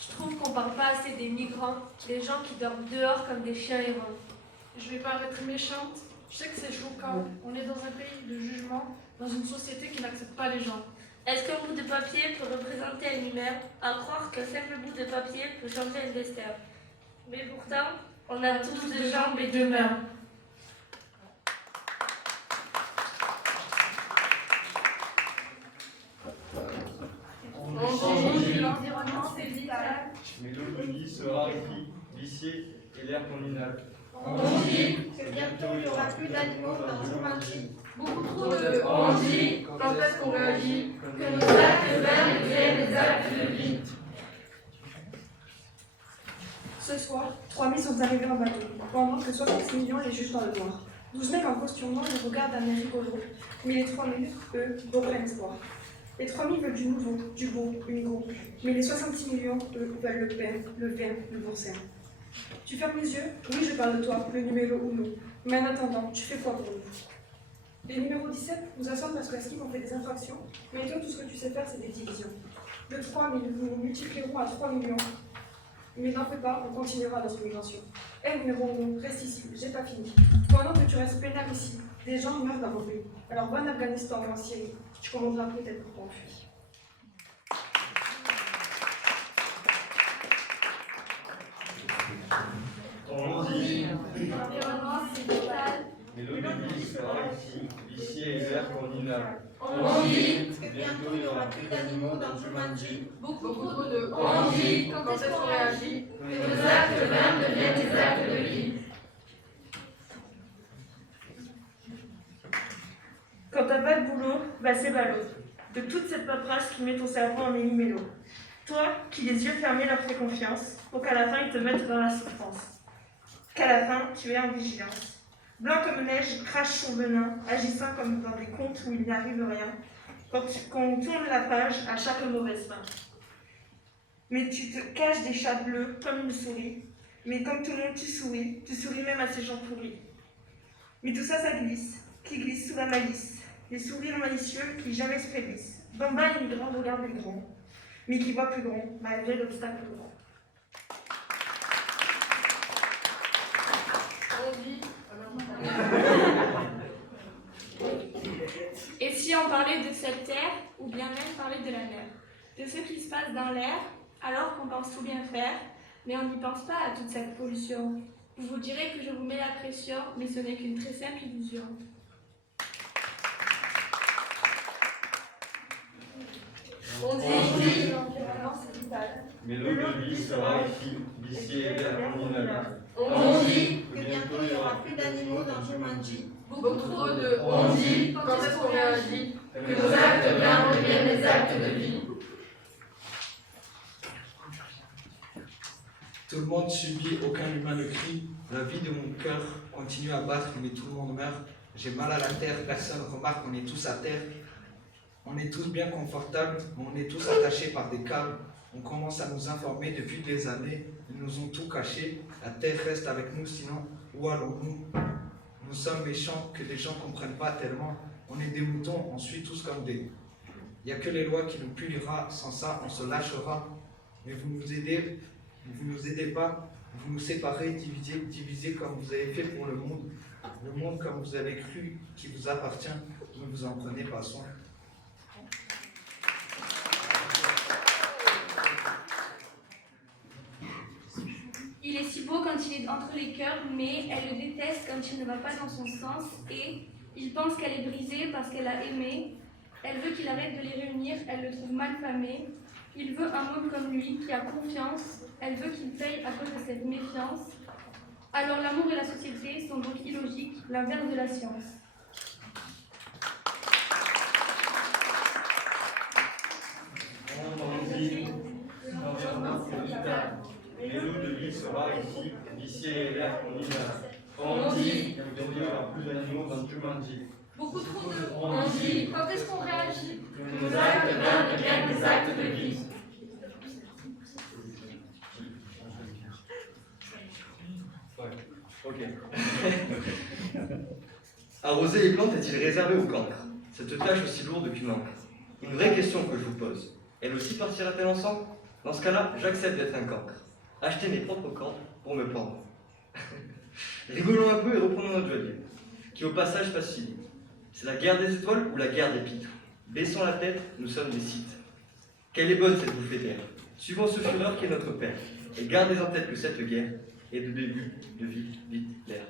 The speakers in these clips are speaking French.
Je trouve qu'on parle pas assez des migrants, des gens qui dorment dehors comme des chiens errants. Je vais paraître méchante, je sais que c'est choquant. On est dans un pays de jugement, dans une société qui n'accepte pas les gens. Est-ce qu'un bout de papier peut représenter un humain, à croire qu'un simple bout de papier peut changer un destin? Mais pourtant, on a tous deux jambes et deux mains. On dit l'environnement c'est vital. mais l'eau de vie se raréfie, viciée et l'air qu'on inhale. On dit que bientôt il n'y aura plus d'animaux dans Jumanji. Beaucoup trop de on dit, quand est-ce qu'on réagit? Que nos actes humains deviennent des actes de vie. Ce soir, 3000 sont arrivés en bateau, pendant que 66 millions les jugent dans le noir. 12 mecs en costume noir les regardent d'un air rigolo, mais les 3000, eux, n'ont plein espoir. Les 3000 veulent du nouveau, du beau, unico, mais les 66 millions, eux, veulent le pain, le vin, le boursin. Tu fermes les yeux? Oui, je parle de toi, le numéro uno. Mais en attendant, tu fais quoi pour nous? Les numéros 17 nous assomment parce qu'à Skip on fait des infractions, mais toi, tout ce que tu sais faire, c'est des divisions. De 3000, nous multiplierons à 3 millions. Mais n'en fais pas, on continuera notre migration. Numéro 1, reste ici, j'ai pas fini. Pendant que tu restes peinard ici, des gens meurent dans vos pays. Alors va en Afghanistan ou en Syrie, tu comprendras peut-être pourquoi on fuit. On dit L'environnement c'est vital. mais l'eau de vie se raréfie, viciée et l'air qu'on inhale. On dit que bientôt il n'y aura plus d'animaux dans Jumanji. Beaucoup trop de On dit quand est-ce qu'on réagit? que nos actes humains deviennent des actes de vie. Quand t'as pas de boulot, bah c'est ballot. De toute cette paperasse qui met ton cerveau en méli-mélo. Toi, qui les yeux fermés leur fais confiance, pour qu'à la fin ils te mettent dans la souffrance. Qu'à la fin, tu es en vigilance. Blanc comme neige, crache son venin, agissant comme dans des contes où il n'y arrive rien. Quand on tourne la page à chaque mauvaise fin. Mais tu te caches des chats bleus comme une souris. Mais comme tout le monde, tu souris même à ces gens pourris. Mais tout ça, ça glisse, qui glisse sous la malice. Des sourires malicieux qui jamais se faiblissent. D'en bas, les migrants regardent les grands, mais qui voient plus grand, malgré l'obstacle grand. On dit. Et si on parlait de cette terre, ou bien même parlait de la mer, de ce qui se passe dans l'air, alors qu'on pense tout bien faire, mais on n'y pense pas à toute cette pollution. Vous vous direz que je vous mets la pression, mais ce n'est qu'une très simple illusion. On dit l'environnement c'est vital. Mais l'eau de vie se raréfie, viciée et l'air qu'on inhale. On dit que bientôt il n'y aura plus d'animaux dans Jumanji. Beaucoup trop de on dit, quand est-ce qu'on réagit? Que nos actes humains deviennent des actes de vie. Tout le monde subit, aucun humain ne crie. La vie de mon cœur continue à battre, mais tout le monde meurt. J'ai mal à la terre, personne remarque, on est tous à terre. On est tous bien confortables, mais on est tous attachés par des câbles. On commence à nous informer depuis des années. Ils nous ont tout caché. La terre reste avec nous, sinon où allons-nous? Nous sommes méchants que les gens ne comprennent pas tellement. On est des moutons, on suit tous comme des. Il n'y a que les lois qui nous punira. Sans ça, on se lâchera. Mais vous nous aidez pas. Vous nous séparez, divisez comme vous avez fait pour le monde. Le monde comme vous avez cru qui vous appartient. Ne vous en prenez pas soin. Il est si beau quand il est entre les cœurs, mais elle le déteste quand il ne va pas dans son sens et il pense qu'elle est brisée parce qu'elle a aimé. Elle veut qu'il arrête de les réunir, elle le trouve mal famé. Il veut un homme comme lui qui a confiance, elle veut qu'il paye à cause de cette méfiance. Alors l'amour et la société sont donc illogiques, l'inverse de la science. On dit l'environnement c'est vital. Mais l'eau de vie se raréfie, viciée et l'air qu'on inhale. On dit que bientôt il n'y aura plus d'animaux dans Jumanji. Beaucoup trop de on dit, quand est-ce qu'on réagit? Que nos actes humains deviennent des actes de vie. Ok. Arroser les plantes est-il réservé au cancre? Cette tâche aussi lourde qu'une encre. Une vraie question que je vous pose. Elle aussi partira-t-elle ensemble? Dans ce cas-là, j'accepte d'être un cancre. Acheter mes propres cancres pour me pendre. Rigolons un peu et reprenons notre joie de vivre, qui au passage passe si vite. C'est la guerre des étoiles ou la guerre des pitres? Baissons la tête, nous sommes des Sith. Quelle est bonne cette bouffée d'air. Suivons ce Führer qui est notre père, et gardez en tête que cette guerre est le début de vie Hitler.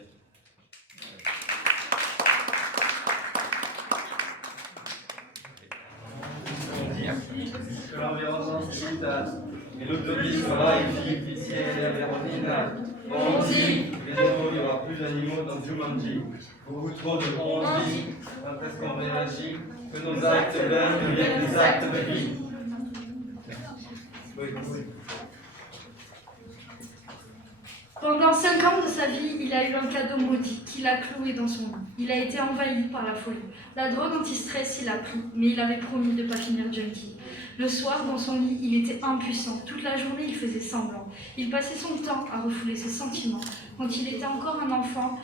Que l'environnement s'étale, et l'autobus sera équipe ici et là vers Ornina. On dit, bientôt il n'y aura plus d'animaux dans Jumanji. Beaucoup trop de on dit, quand est-ce qu'on réagit, que nos actes verts deviennent des actes de vie. Oui. Pendant 5 ans de sa vie, il a eu un cadeau maudit qui l'a cloué dans son lit. Il a été envahi par la folie. La drogue anti-stress, il a pris, mais il avait promis de ne pas finir junkie. Le soir, dans son lit, il était impuissant. Toute la journée, il faisait semblant. Il passait son temps à refouler ses sentiments. Quand il était encore un enfant,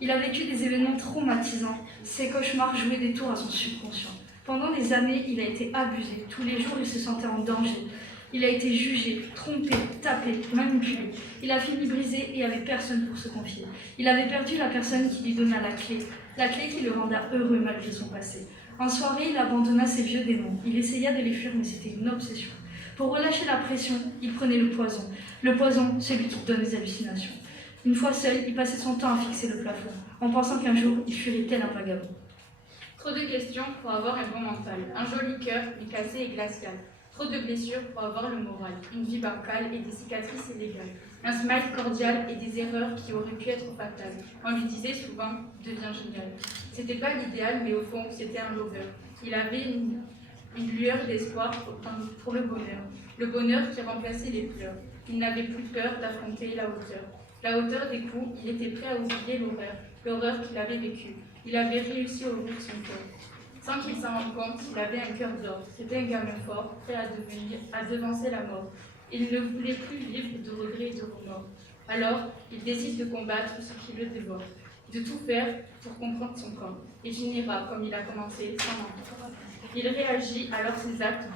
il a vécu des événements traumatisants. Ses cauchemars jouaient des tours à son subconscient. Pendant des années, il a été abusé. Tous les jours, il se sentait en danger. Il a été jugé, trompé, tapé, manipulé. Il a fini brisé et avait personne pour se confier. Il avait perdu la personne qui lui donna la clé qui le renda heureux malgré son passé. En soirée, il abandonna ses vieux démons. Il essaya de les fuir, mais c'était une obsession. Pour relâcher la pression, il prenait le poison. Le poison, celui qui donne les hallucinations. Une fois seul, il passait son temps à fixer le plafond, en pensant qu'un jour, il fuirait tel un vagabond. Trop de questions pour avoir un bon mental. Un joli cœur, mais cassé et glacial. Trop de blessures pour avoir le moral. Une vie bancale et des cicatrices illégales. Un smile cordial et des erreurs qui auraient pu être fatales. On lui disait souvent « deviens génial ». C'était pas l'idéal, mais au fond, c'était un lover. Il avait une lueur d'espoir pour le bonheur. Le bonheur qui remplaçait les pleurs. Il n'avait plus peur d'affronter la hauteur. La hauteur des coups, il était prêt à oublier l'horreur qu'il avait vécue. Il avait réussi à ouvrir son cœur. Sans qu'il s'en rende compte, il avait un cœur d'or. C'était un gamin fort, prêt à devancer la mort. Il ne voulait plus vivre de regrets et de remords. Alors, il décide de combattre ce qui le dévore, de tout faire pour comprendre son corps, et finira comme il a commencé, sans mentir. Il réagit, alors ses actes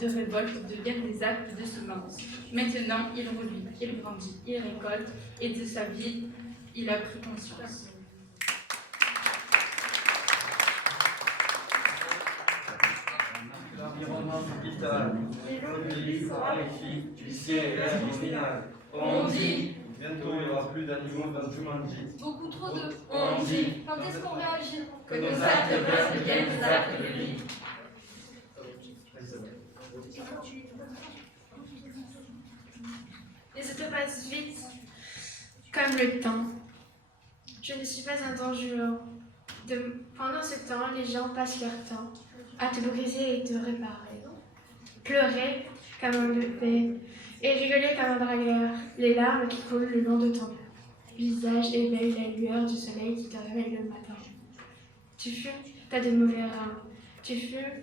de révolte deviennent des actes de semence. Maintenant, il revit, il grandit, il récolte, et de sa vie, il a pris conscience. L'environnement vital, et l'autobus sera équipe ici et là vers Ornina. On dit, bientôt il n'y aura plus d'animaux dans Jumanji. beaucoup trop de on dit. Quand est-ce qu'on réagit? Que nos actes verts deviennent des actes de vie. Les autos passent vite, comme le temps. Je ne suis pas un dangereux. Pendant ce temps, les gens passent leur temps à te briser et te réparer. Pleurer comme un bébé et rigoler comme un dragueur. Les larmes qui coulent le long de ton visage éveillent la lueur du soleil qui te réveille le matin. Tu fumes, t'as de mauvais reins. Tu fumes,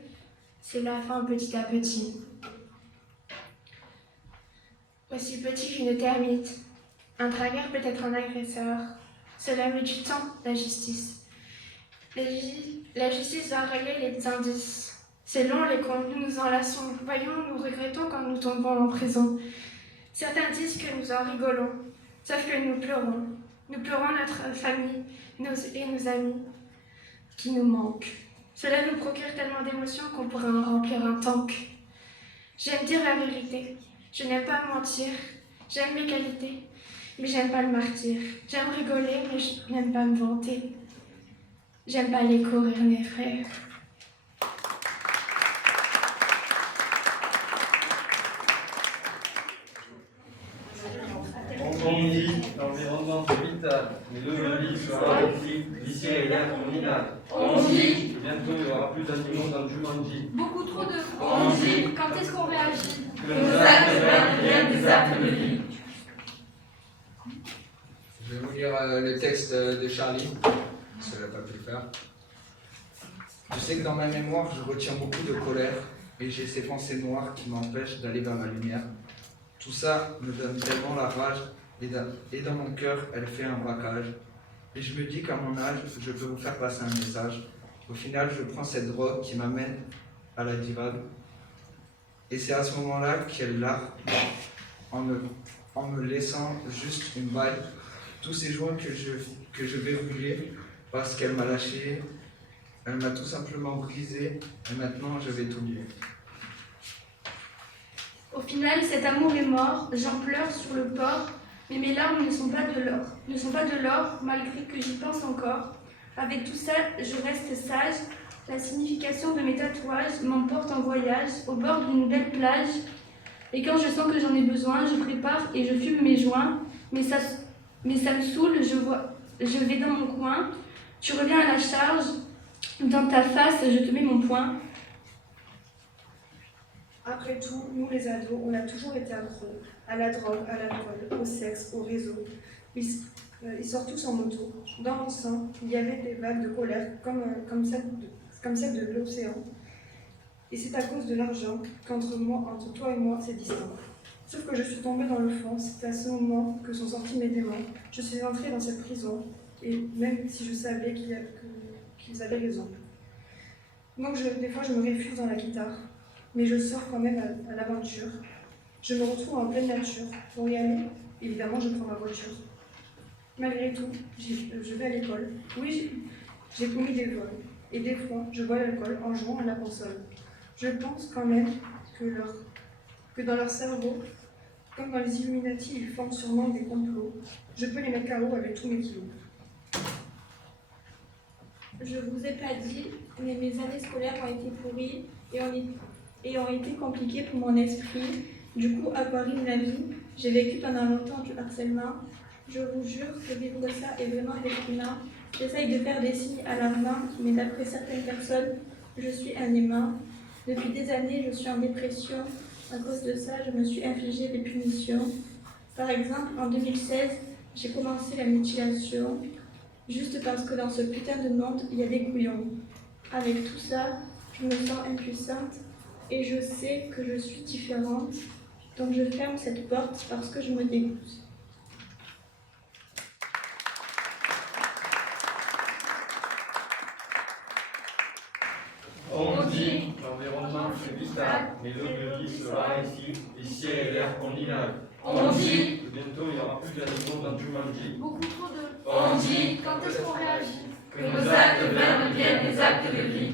c'est la fin petit à petit. Aussi petit qu'une termite. Un dragueur peut être un agresseur. Cela met du temps, la justice. La justice va régler les indices. C'est long les comptes, nous nous enlaçons. Voyons, nous regrettons quand nous tombons en prison. Certains disent que nous en rigolons, sauf que nous pleurons. Nous pleurons notre famille et nos amis qui nous manquent. Cela nous procure tellement d'émotions qu'on pourrait en remplir un tank. J'aime dire la vérité. Je n'aime pas mentir. J'aime mes qualités, mais j'aime pas le martyr. J'aime rigoler, mais je n'aime pas me vanter. J'aime pas les courir mes frères. On dit, l'environnement vital, mais l'autobus sera équipe ici et là vers Ornina. On dit, bientôt il n'y aura plus d'animaux dans Jumanji. beaucoup trop de on dit. Quand est-ce qu'on réagit? Que nos actes verts deviennent des actes de vie. Je vais vous lire le texte de Charlie, parce qu'elle n'a pas pu le faire. Je sais que dans ma mémoire, je retiens beaucoup de colère, et j'ai ces pensées noires qui m'empêchent d'aller vers ma lumière. Tout ça me donne tellement la rage, et dans mon cœur, elle fait un braquage. Et je me dis qu'à mon âge, je peux vous faire passer un message. Au final, je prends cette drogue qui m'amène à la divague. Et c'est à ce moment-là qu'elle l'a, en me laissant juste une balle, tous ces joints que je vais brûler parce qu'elle m'a lâché, elle m'a tout simplement brisé et maintenant je vais t'oublier. Au final, cet amour est mort, j'en pleure sur le port, mais mes larmes ne sont pas de l'or, malgré que j'y pense encore. Avec tout ça, je reste sage. La signification de mes tatouages m'emporte en voyage au bord d'une belle plage. Et quand je sens que j'en ai besoin, je prépare et je fume mes joints. Mais ça me saoule, je vais dans mon coin. Tu reviens à la charge, dans ta face, je te mets mon poing. Après tout, nous les ados, on a toujours été accros à la drogue, à l'alcool, au sexe, au réseau. Ils sortent tous en moto. Dans mon sang, il y avait des vagues de colère comme celle de l'océan. Et c'est à cause de l'argent qu'entre toi et moi, c'est distant. Sauf que je suis tombée dans le fond, c'est à ce moment que sont sortis mes démons. Je suis entrée dans cette prison, et même si je savais qu'ils avaient raison. Donc des fois, je me réfugie dans la guitare, mais je sors quand même à l'aventure. Je me retrouve en pleine nature. Pour y aller, évidemment, je prends ma voiture. Malgré tout, je vais à l'école. Oui, j'ai commis des vols. Et des fois, je bois l'alcool en jouant à la console. Je pense quand même que dans leur cerveau, comme dans les Illuminati, ils forment sûrement des complots. Je peux les mettre KO avec tous mes kilos. Je vous ai pas dit, mais mes années scolaires ont été pourries et ont été compliquées pour mon esprit. Du coup, à Paris, ma vie, j'ai vécu pendant longtemps du harcèlement. Je vous jure que vivre ça est vraiment déprimant. J'essaye de faire des signes à la main, mais d'après certaines personnes, je suis un aimant. Depuis des années, je suis en dépression. À cause de ça, je me suis infligé des punitions. Par exemple, en 2016, j'ai commencé la mutilation, juste parce que dans ce putain de monde, il y a des couillons. Avec tout ça, je me sens impuissante et je sais que je suis différente. Donc je ferme cette porte parce que je me dégoûte. On dit, l'environnement c'est vital, mais l'eau de vie sera ici, ici et l'air qu'on inhale. On dit, que bientôt il n'y aura plus d'animaux dans Jumanji. beaucoup trop de... On dit Quand est-ce qu'on réagit? que nos actes de merde deviennent des actes de vie.